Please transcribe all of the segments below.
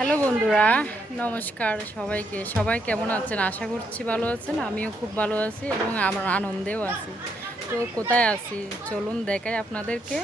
Hello বন্ধুরা, নমস্কার সবাইকে। সবাই কেমন আছেন? আশা করছি ভালো আছেন। আমিও খুব ভালো আছি এবং আমার আনন্দেও আছি। তো কোথায় আছি চলুন দেখাই আপনাদেরকে।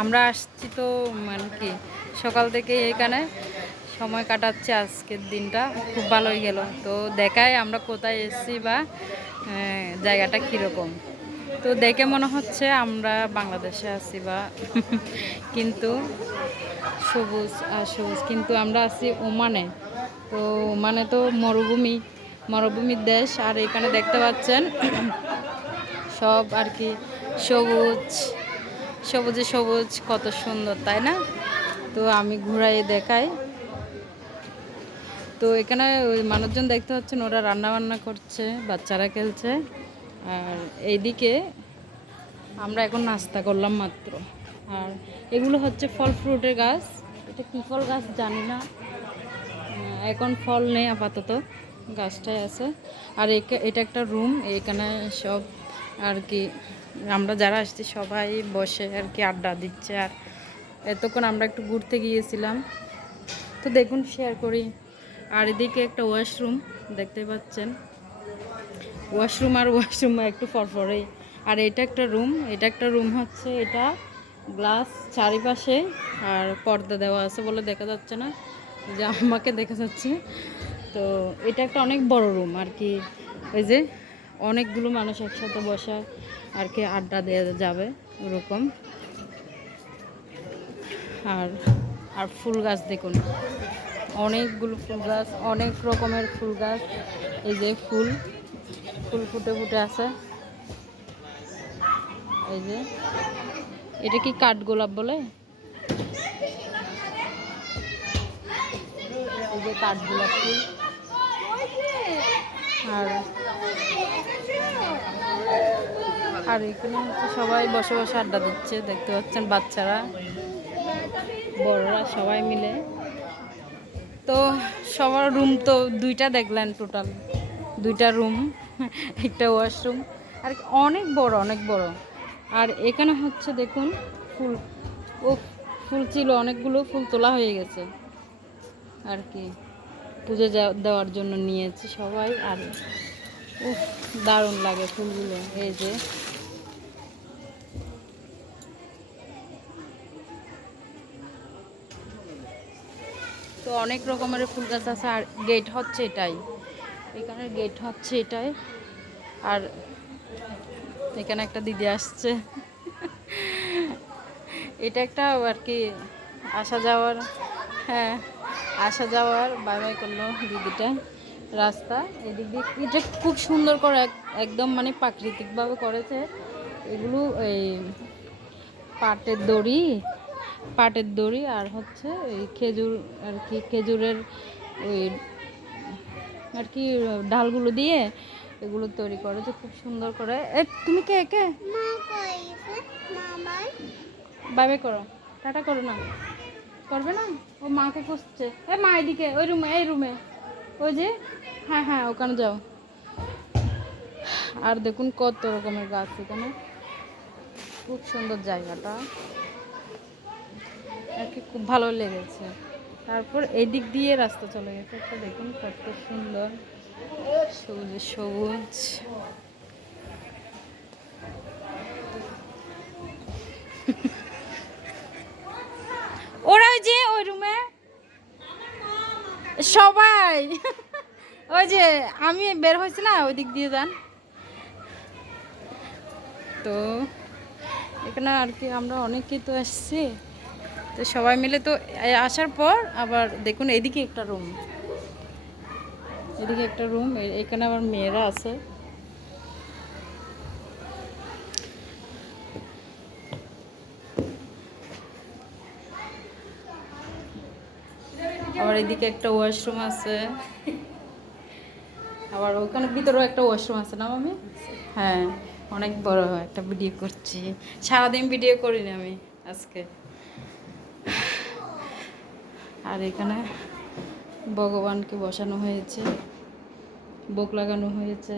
আমরা আসছি তো মানে কি সকাল থেকে এখানে সময় কাটাচ্ছি। আজকের দিনটা খুব ভালোই গেল। তো দেখাই আমরা কোথায় এসেছি বা জায়গাটা কীরকম। তো দেখে মনে হচ্ছে আমরা বাংলাদেশে আছি বা কিন্তু সবুজ আর সবুজ, কিন্তু আমরা আছি ওমানে। তো ওমানে তো মরুভূমির দেশ। আর এখানে দেখতে পাচ্ছেন সব আর কি সবুজ, সবুজে সবুজ, কত সুন্দর তাই না? তো আমি ঘুরাই দেখাই। তো এখানে ওই মানুষজন দেখতে পাচ্ছেন, ওরা রান্না বান্না করছে, বাচ্চারা খেলছে। আর এইদিকে আমরা এখন নাস্তা করলাম মাত্র। আর এগুলো হচ্ছে ফল ফ্রুটের গাছ। এটা কী ফল গাছ জানি না, এখন ফল নেই আপাতত, গাছটাই আছে। আর এটা একটা রুম। এখানে সব আর কি আমরা যারা আসছি সবাই বসে আর কি আড্ডা দিচ্ছে। আর এতক্ষণ আমরা একটু ঘুরতে গিয়েছিলাম, তো দেখুন শেয়ার করি। আর এদিকে একটা ওয়াশরুম দেখতে পাচ্ছেন, ওয়াশরুম আর ওয়াশরুম একটু ফরফরেই। আর এটা একটা রুম হচ্ছে, এটা গ্লাস চারিপাশে আর পর্দা দেওয়া আছে বলে দেখা যাচ্ছে না, যে আমাকে দেখা যাচ্ছে। তো এটা একটা অনেক বড় রুম আর কি, ওই যে অনেকগুলো মানুষ একসাথে বসে আর কি আড্ডা দেওয়া যাবে ওরকম। আর আর ফুল গাছ দেখুন, অনেকগুলো ফুল গাছ, অনেক রকমের ফুল গাছ। এই যে ফুল ফুল ফুটে ফুটে আছে। এই যে এটা কি কাঠগোলাপ বলে? এই যে কাঠগোলাপ ফুল। আর আর এখানে হচ্ছে সবাই বসে বসে আড্ডা দিচ্ছে, দেখতে পাচ্ছেন, বাচ্চারা বড়রা সবাই মিলে। তো সবার রুম তো দুইটা দেখলেন, টোটাল দুইটা রুম, একটা ওয়াশরুম। আর অনেক বড়, অনেক বড়। আর এখানে হচ্ছে দেখুন ফুল, ও ফুল ছিল অনেকগুলো, ফুল তোলা হয়ে গেছে আর কি, পুজো দেওয়ার জন্য নিয়েছে সবাই। আর উফ, দারুণ লাগে ফুলগুলো। এই যে তো অনেক রকমের ফুল গাছ আছে। আর গেট হচ্ছে এটাই, এখানে গেট হচ্ছে এটাই। আর এখানে একটা দিদি আসছে, এটা একটা আর কি আসা যাওয়ার, হ্যাঁ আসা যাওয়ার বাই বাই করলো দিদিটা। রাস্তা এদিক দিয়ে এটা খুব সুন্দর করে একদম মানে প্রাকৃতিকভাবে করেছে। এগুলো এই পাটের দড়ি আর হচ্ছে এই খেজুর আর কি, খেজুরের ওই আর কি ডালগুলো দিয়ে এগুলো তৈরি করেছে খুব সুন্দর করে। তুমি কে কে বাই বাই করো, টাটা করো না, করবে না? ও মাকে খুঁজছে। মা এদিকে, ওই রুমে, এই রুমে, ওই যে, হ্যাঁ হ্যাঁ ওখানে যাও। আর দেখুন কত রকমের গাছ এখানে, খুব সুন্দর জায়গাটা আর কি, খুব ভালো লেগেছে। তারপর এদিক দিয়ে রাস্তা চলে গেছে একটা, দেখুন কত সুন্দর সবুজ সবুজ। ওরা ওই যে ওই রুমে সবাই, ওই যে আমি বের হয়েছি না, ওই দিক দিয়ে যান। তো এখানে আর কি আমরা অনেকেই তো আসছি, তো সবাই মিলে তো আসার পর আবার দেখুন এদিকে একটা রুম, এদিকে একটা রুম, এখানে আবার মেয়েরা আছে। আবার এদিকে একটা ওয়াশরুম আছে, আবার ওখানে ভিতরেও একটা ওয়াশরুম আছে না মামি? হ্যাঁ, অনেক বড় একটা ভিডিও করছি, সারাদিন ভিডিও করিনি আমি আজকে। আর এখানে ভগবানকে বসানো হয়েছে, ভোগ লাগানো হয়েছে,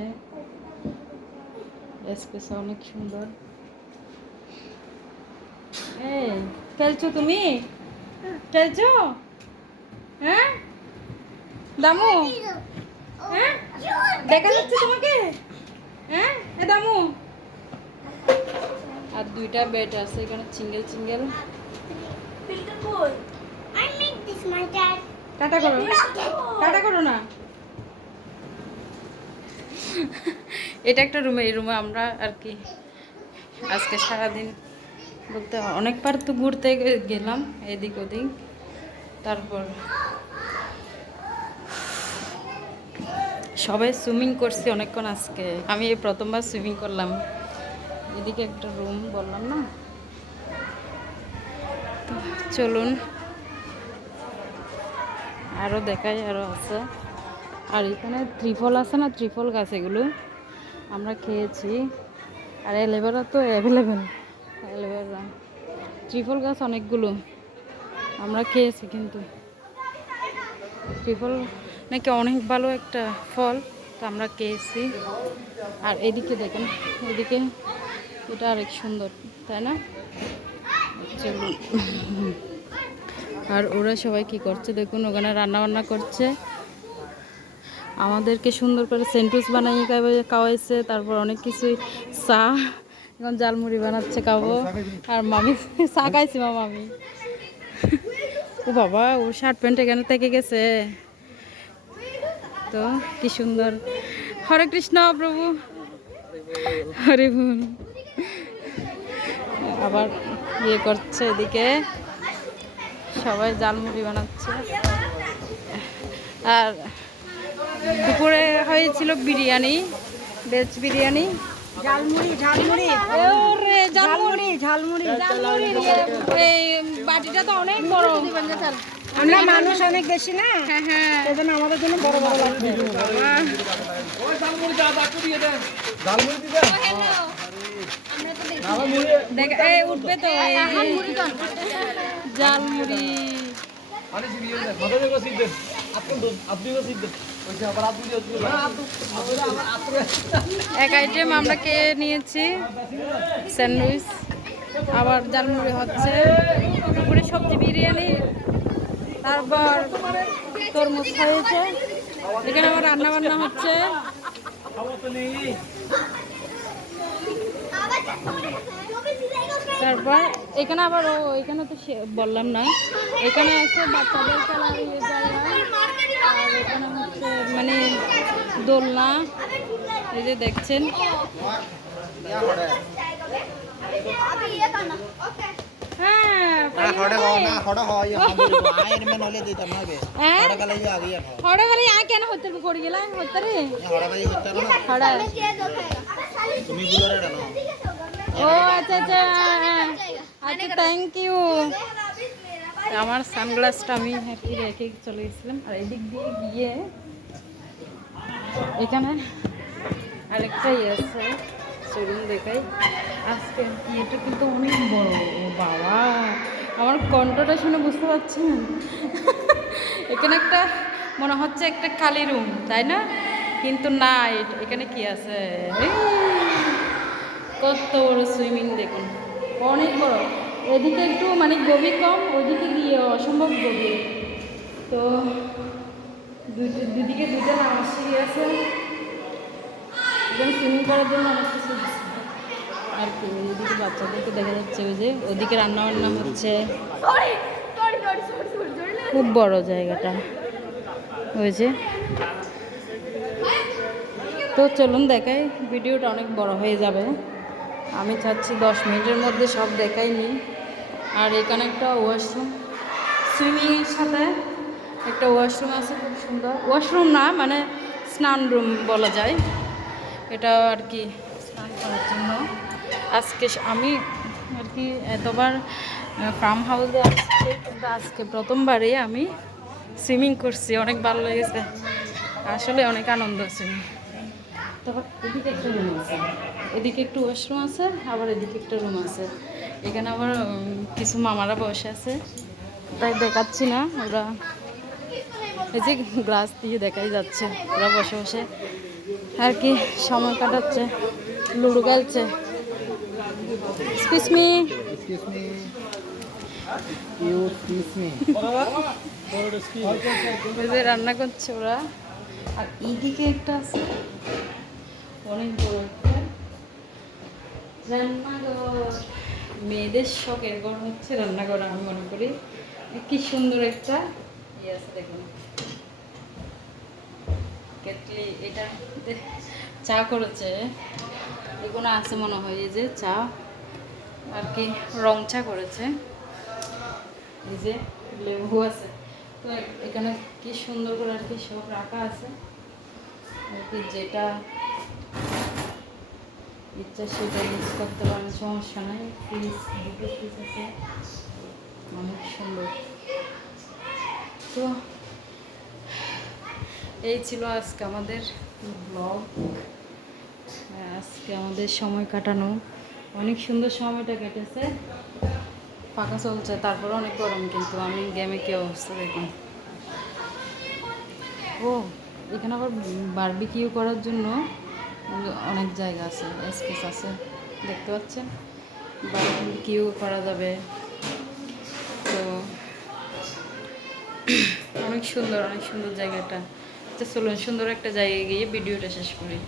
স্পেস অনেক সুন্দর। এই খেলছো তুমি, খেলছো? হ্যাঁ দামু, হ্যাঁ দেখা যাচ্ছে তোমাকে? হ্যাঁ এ দামু। আর দুইটা বেড আছে এখানে, সিঙ্গেল সিঙ্গেল। টাটা করো, টাটা করো না। এটা একটা রুমে, এই রুমে আমরা আর কি আজকে সারাদিন বলতে অনেকবার তো ঘুরতে গেলাম এদিক ওদিক। তারপর সবাই সুইমিং করছি অনেকক্ষণ আজকে, আমি এই প্রথমবার সুইমিং করলাম। এদিকে একটা রুম বললাম না। তো চলুন আরও দেখাই, আরও আছে। আর এখানে ত্রিফল আছে না, ত্রিফল গাছ, এগুলো আমরা খেয়েছি। আর অ্যালোভেরা তো অ্যাভেলেবেল, অ্যালোভেরা ত্রিফল গাছ অনেকগুলো আমরা খেয়েছি। কিন্তু ত্রিফল নাকি অনেক ভালো একটা ফল, তো আমরা খেয়েছি। আর এদিকে দেখেন, এদিকে এটা আরেক সুন্দর, তাই না? চলুন। আর ওরা সবাই কি করছে দেখুন, ওখানে রান্না বান্না করছে। আমাদেরকে সুন্দর করে স্যান্ডউইচ বানাইয়ে খাওয়াইছে, তারপর অনেক কিছুই, চা, এখন জালমুড়ি বানাচ্ছে খাবো। আর মামি চা খাইছি, মামি। ও বাবা, ও শার্ট প্যান্ট এখানে থেকে গেছে। তো কি সুন্দর, হরে কৃষ্ণ প্রভু, হরে বল। আবার ইয়ে করছে এদিকে, সবাই জালমুড়ি বানাচ্ছে। আর দুপুরে হয়েছিল বিরিয়ানি, ভেজ বিরিয়ানি। ঝালমুড়ি ঝালমুড়ি ওরে ঝালমুড়ি, ঝালমুড়ি ঝালমুড়ি। এই বাটিটা তো অনেক বড়, আমরা মানুষ অনেক বেশি না, হ্যাঁ হ্যাঁ। সেজন্য আমাদের জন্য বড় বড় লাগবে। দেখ এই উঠবে তো, এই জালমুড়ি। এক আইটেম আমরা খেয়ে নিয়েছি, স্যান্ডউইচ, আবার জালমুড়ি হচ্ছে, দুপুরে সবজি বিরিয়ানি, তারপর তরমুজ খাইয়েছে। এখানে আবার রান্না বান্না হচ্ছে। তারপর এখানে আবার এখানে তো বললাম না, এখানে আছে বাচ্চাদের খেলার জায়গা। আর এখানে হচ্ছে মানে দোলনা, এই যে দেখছেন। হ্যাঁ হড়ে আ কেন হতে করে গেলাম হতে রে ও আচ্ছা আচ্ছা আচ্ছা, থ্যাংক ইউ। আমার সানগ্লাসটা আমি হ্যাপি রেখে চলে গেছিলাম। আর এদিক দিয়ে গিয়ে এখানে আরেকটা ইয়ে আছে, চলুন দেখাই। আজকে ইয়েটা কিন্তু অনেক বড়, ও বাবা, আমার কণ্ঠটা শুনে বুঝতে পারছেন। এখানে একটা মনে হচ্ছে একটা খালি রুম, তাই না? কিন্তু না, এখানে কি আছে, কত বড় সুইমিং দেখুন, অনেক বড়। এদিকে একটু মানে গভীর কম, ওইদিকে গিয়ে অসম্ভব গভীর। তো দুদিকে দুইটা নামার সিঁড়ি আছে, এখানে সুইমিং করার জন্য অনেক কিছু আর কি। ওইদিকে বাচ্চাদেরকে দেখা যাচ্ছে, ওই যে ওদিকে রান্না বান্না হচ্ছে। খুব বড় জায়গাটা, ওই যে। তো চলুন দেখাই, ভিডিওটা অনেক বড় হয়ে যাবে। আমি চাচ্ছি 10 মিনিটের মধ্যে সব দেখাই নিই। আর এখানে একটা ওয়াশরুম, সুইমিংয়ের সাথে একটা ওয়াশরুম আছে, খুব সুন্দর। ওয়াশরুম না, মানে স্নান রুম বলা যায় এটা আর কি, স্নান করার জন্য। আজকে আমি আর কি এতবার ফার্ম হাউসে আসছি, কিন্তু আজকে প্রথমবারই আমি সুইমিং করছি, অনেক ভালো লেগেছে, আসলে অনেক আনন্দ সুইমিং। তারপর এদিকে একটা রুম আছে, এদিকে একটু ওয়াশরুম আছে, আবার এদিকে একটা রুম আছে। এখানে আবার কিছু মামারা বসে আছে, তাই দেখাচ্ছি না। ওরা এই যে গ্লাস দিয়ে দেখাই যাচ্ছে, ওরা বসে বসে আর কি সময় কাটাচ্ছে, লুডো খেলছে। এক্সকিউজ মি, ওই যে রান্না করছে ওরা। আর এইদিকে একটা আছে অনেক বড় একটা রান্নাঘর। মেয়েদের শখের ঘর হচ্ছে রান্নাঘর আমি মনে করি। কি সুন্দর একটা ইয়ে আছে দেখুন, কেটলি। এটা চা করেছে, এগুলো আছে মনে হয়, এই যে চা আর কি রং চা করেছে। এই যে লেবু আছে, তো এখানে কি সুন্দর করে আর কি সব রাখা আছে আর কি, যেটা ইচ্ছা সেটা ইউজ করতে পারেন, সমস্যা নাই। ফ্রিজ, দুটো ফ্রিজ আছে, অনেক সুন্দর। তো এই ছিল আজকে আমাদের ব্লগ। আজকে আমাদের সময় কাটানো অনেক সুন্দর, সময়টা কেটেছে। ফাঁকা চলছে, তারপরে অনেক গরম, কিন্তু আমি গেমে কি অবস্থা দেখুন। ও এখানে আবার বারবিকিউ করার জন্য অনেক জায়গা আছে, স্পেস আছে, দেখতে পাচ্ছেন। বারবিকিউ করা যাবে। তো অনেক সুন্দর, অনেক সুন্দর জায়গাটা। তো চলুন সুন্দর একটা জায়গায় গিয়ে ভিডিওটা শেষ করি।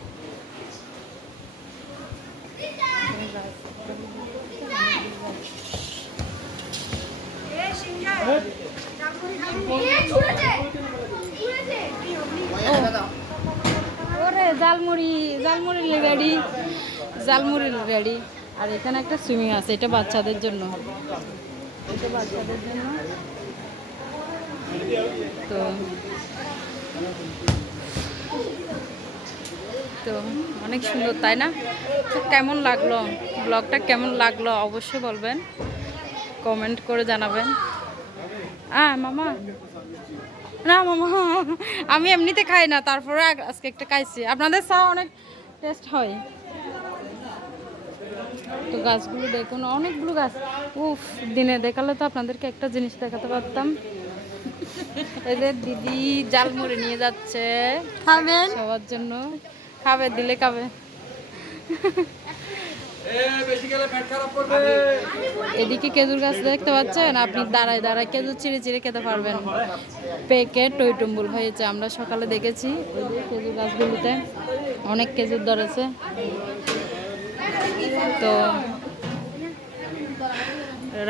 ওরে জালমুড়ি, জালমুড়ি রেডি, জালমুড়ি রেডি। আর এখানে একটা সুইমিং আছে, এটা বাচ্চাদের জন্য, এটা বাচ্চাদের জন্য। তো তো অনেক সুন্দর, তাই না? তো কেমন লাগলো ব্লগটা, কেমন লাগলো অবশ্যই বলবেন, কমেন্ট করে জানাবেন। মামা, না মামা, আমি এমনিতে খাই না, তারপরে আজকে একটা খাইছি। আপনাদের চা অনেক টেস্ট হয়। তো গাছগুলো দেখুন, অনেকগুলো গাছ। উফ, দিনে দেখালে তো আপনাদেরকে একটা জিনিস দেখাতে পারতাম। এদের দিদি জালমুড়ি নিয়ে যাচ্ছে, খাবেন সবার জন্য, খাবে দিলে খাবে। এদিকে খেজুর গাছ দেখতে পাচ্ছেন, আপনি দাঁড়ায় দাঁড়ায় খেজুর চিড়ে চিড়ে খেতে পারবেন। পেকে টইটুম্বুল হয়েছে, আমরা সকালে দেখেছি। ওই যে খেজুর গাছগুলিতে অনেক খেজুর ধরেছে। তো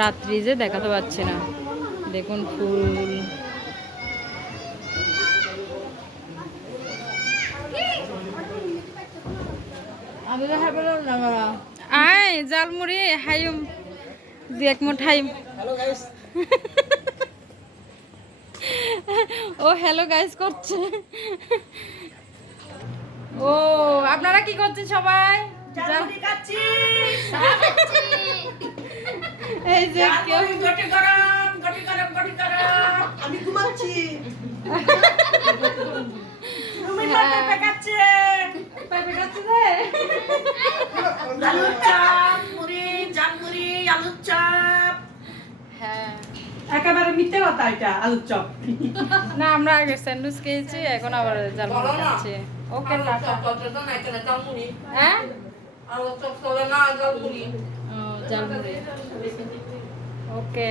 রাত্রি যে দেখাতে পাচ্ছি না, দেখুন ফুল। আয় জালমুড়ি হাইম দু এক মুঠ হাইম। ও হ্যালো গাইস করছে। ও আপনারা কি করছেন সবাই? এই যে কেউ আমি ঘুমাচ্ছি। আলুর চাপ, মুড়ি, জালমুড়ি, আলুর চাপ। হ্যাঁ, একেবারে মিথ্যে কথা এটা, আলুর চপ। না আমরা আগে স্যান্ডউইচ খেয়েছি, এখন আবার জালমুড়ি খাচ্ছি। ওকে টাটা। হ্যাঁ, জালমুড়ি। ওকে।